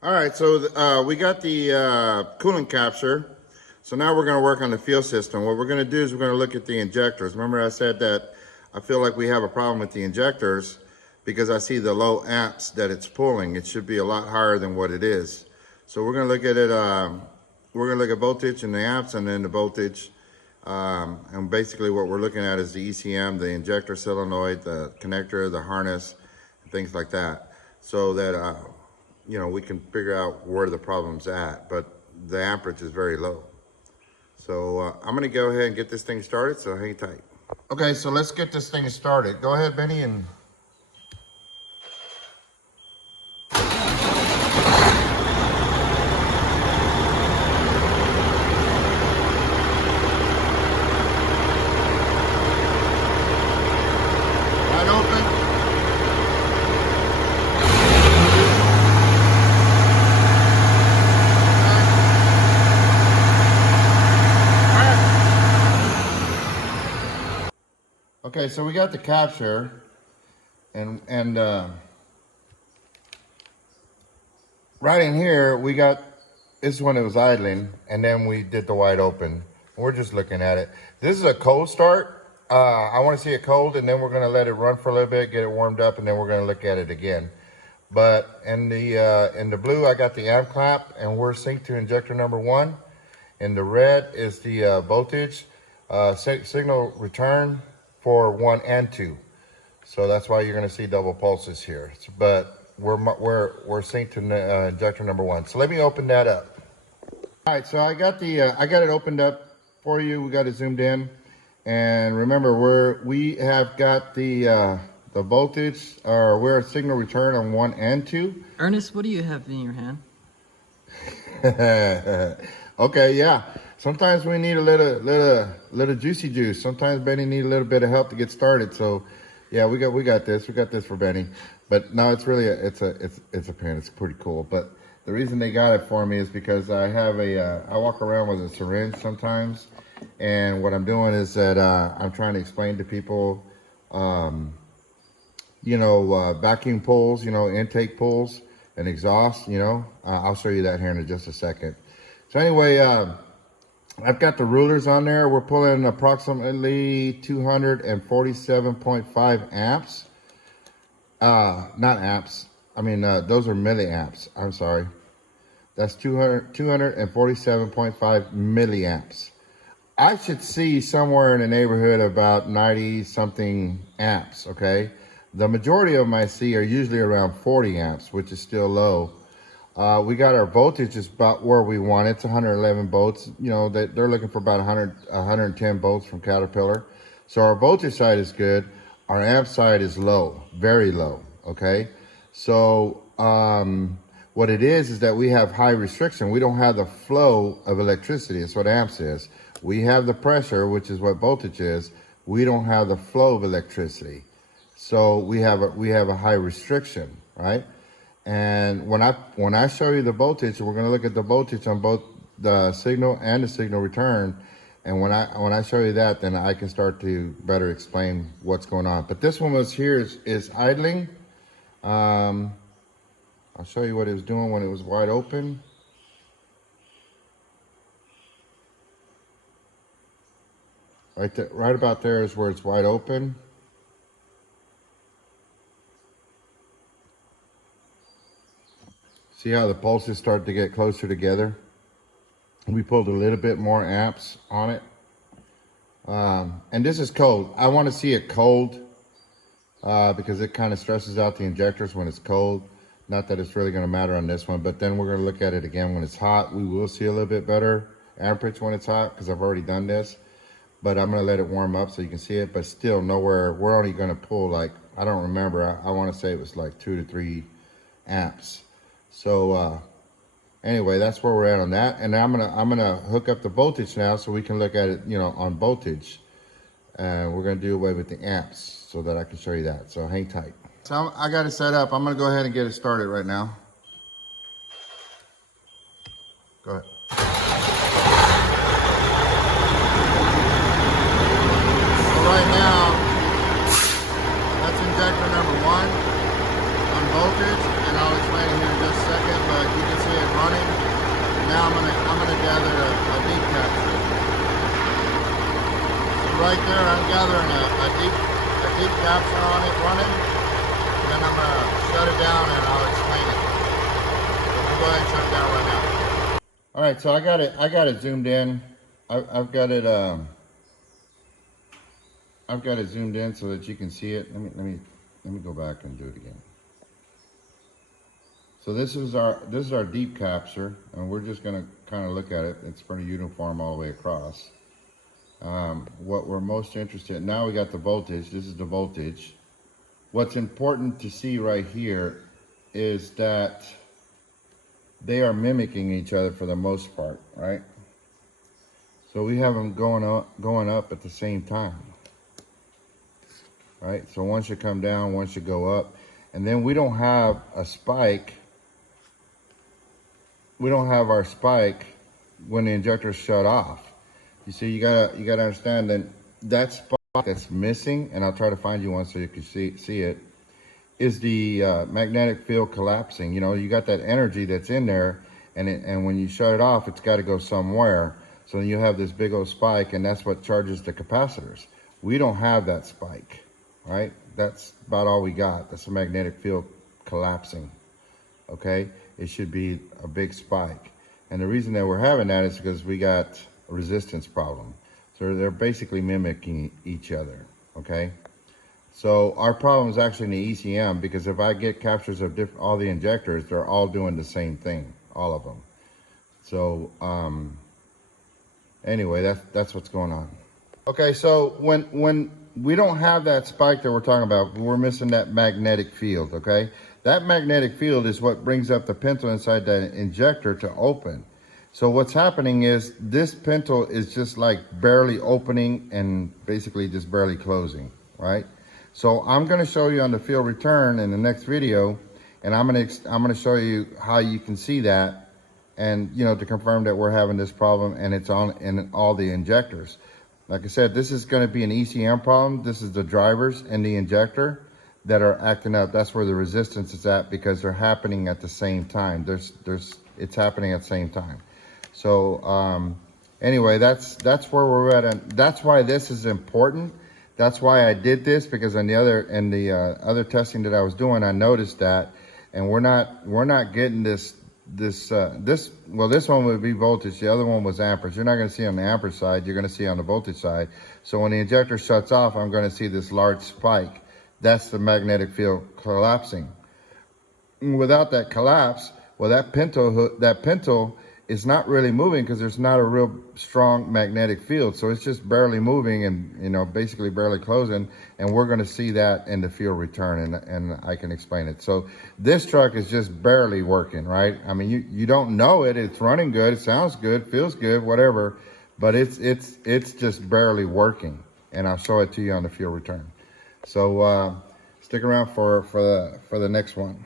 All right, so we got the coolant capture. So now we're going to work on the fuel system. What we're going to do is we're going to look at the injectors. Remember I said that I feel like we have a problem with the injectors because I see the low amps that it's pulling. It should be a lot higher than what it is. So we're going to look at it, we're going to look at voltage and the amps and then the voltage. And basically what we're looking at is the ECM, the injector solenoid, the connector, the harness, and things like that. So that, you know, we can figure out where the problem's at, but the amperage is very low. So I'm gonna go ahead and get this thing started, so hang tight. Okay, so let's get this thing started. Go ahead, Benny, and wide open. Okay, so we got the capture, and right in here we got this is when it was idling, and then we did the wide open. We're just looking at it. This is a cold start. I want to see it cold, and then we're going to let it run for a little bit, get it warmed up, and then we're going to look at it again. But in the blue, I got the amp clamp, and we're synced to injector number 1. In the red is the voltage signal return for 1 and 2. So that's why you're going to see double pulses here. But we're synced to injector number 1. So let me open that up. All right, so I got it opened up for you. We got it zoomed in, and remember we have got the voltage, or we're at signal return on 1 and 2. Ernest, what do you have in your hand? Okay, yeah. Sometimes we need a little juicy juice. Sometimes Benny need a little bit of help to get started. So, yeah, we got this. We got this for Benny. But no, it's really it's a pen. It's pretty cool. But the reason they got it for me is because I have I walk around with a syringe sometimes, and what I'm doing is that I'm trying to explain to people, vacuum pulls, intake pulls and exhaust. I'll show you that here in just a second. So anyway, I've got the rulers on there. We're pulling approximately 247.5 amps. Not amps. I mean, those are milliamps. I'm sorry. That's 247.5 milliamps. I should see somewhere in the neighborhood about 90 something amps, okay? The majority of them I see are usually around 40 amps, which is still low. We got our voltage is about where we want it. It's 111 volts. They're looking for about 110 volts from Caterpillar. So our voltage side is good. Our amp side is low, very low, okay? So what it is that we have high restriction. We don't have the flow of electricity. That's what amps is. We have the pressure, which is what voltage is. We don't have the flow of electricity. So we have a high restriction, right? And when I show you the voltage, we're going to look at the voltage on both the signal and the signal return. And when I show you that, then I can start to better explain what's going on. But this one was here is idling. I'll show you what it was doing when it was wide open. Right about there is where it's wide open. See how the pulses start to get closer together? We pulled a little bit more amps on it. And this is cold. I want to see it cold because it kind of stresses out the injectors when it's cold. Not that it's really going to matter on this one, but then we're going to look at it again when it's hot. We will see a little bit better amperage when it's hot because I've already done this. But I'm going to let it warm up so you can see it, but still nowhere. We're only going to pull like, I don't remember. I want to say it was like 2 to 3 amps. So anyway, that's where we're at on that. And I'm gonna hook up the voltage now so we can look at it, on voltage. And we're gonna do away with the amps so that I can show you that. So hang tight. So I got it set up. I'm gonna go ahead and get it started right now. Go ahead. So right now, that's injector number 1 on voltage, and I'll explain it here in just a second, but you can right there, I'm gathering a deep capture on it running. And then I'm going to shut it down and I'll explain it. So we'll go ahead and shut it down right now. All right, so I got it zoomed in. I've got it zoomed in so that you can see it. Let me go back and do it again. So this is our deep capture, and we're just going to kind of look at it. It's pretty uniform all the way across. What we're most interested in, now we got the voltage. This is the voltage. What's important to see right here is that they are mimicking each other for the most part, right? So we have them going up at the same time, right? So one should come down, one should go up, and then we don't have a spike. We don't have our spike when the injector's shut off. You see, you gotta understand that spike that's missing, and I'll try to find you one so you can see it, is the magnetic field collapsing. You know, you got that energy that's in there, and when you shut it off, it's got to go somewhere. So you have this big old spike, and that's what charges the capacitors. We don't have that spike, right? That's about all we got. That's a magnetic field collapsing, okay? It should be a big spike. And the reason that we're having that is because we got a resistance problem. So they're basically mimicking each other, okay? So our problem is actually in the ECM, because if I get captures of all the injectors, they're all doing the same thing, all of them. So anyway, that's what's going on. Okay, so when we don't have that spike that we're talking about, we're missing that magnetic field, okay? That magnetic field is what brings up the pintle inside that injector to open. So what's happening is this pintle is just like barely opening and basically just barely closing, right? So I'm going to show you on the field return in the next video, and I'm going to show you how you can see that, and you know, to confirm that we're having this problem and it's on in all the injectors. Like I said, this is going to be an ECM problem. This is the drivers and the injector that are acting up. That's where the resistance is at, because they're happening at the same time. It's happening at the same time. So anyway, that's where we're at, and that's why this is important. That's why I did this, because on the other testing that I was doing, I noticed that, and we're not getting this one would be voltage. The other one was amperage. You're not going to see on the amperage side. You're going to see on the voltage side. So when the injector shuts off, I'm going to see this large spike. That's the magnetic field collapsing. Without that collapse, well, that pintle is not really moving, because there's not a real strong magnetic field. So it's just barely moving and, you know, basically barely closing. And we're going to see that in the field return, and I can explain it. So this truck is just barely working, right? I mean, you don't know it. It's running good. It sounds good, feels good, whatever. But it's just barely working. And I'll show it to you on the field return. So stick around for the next one.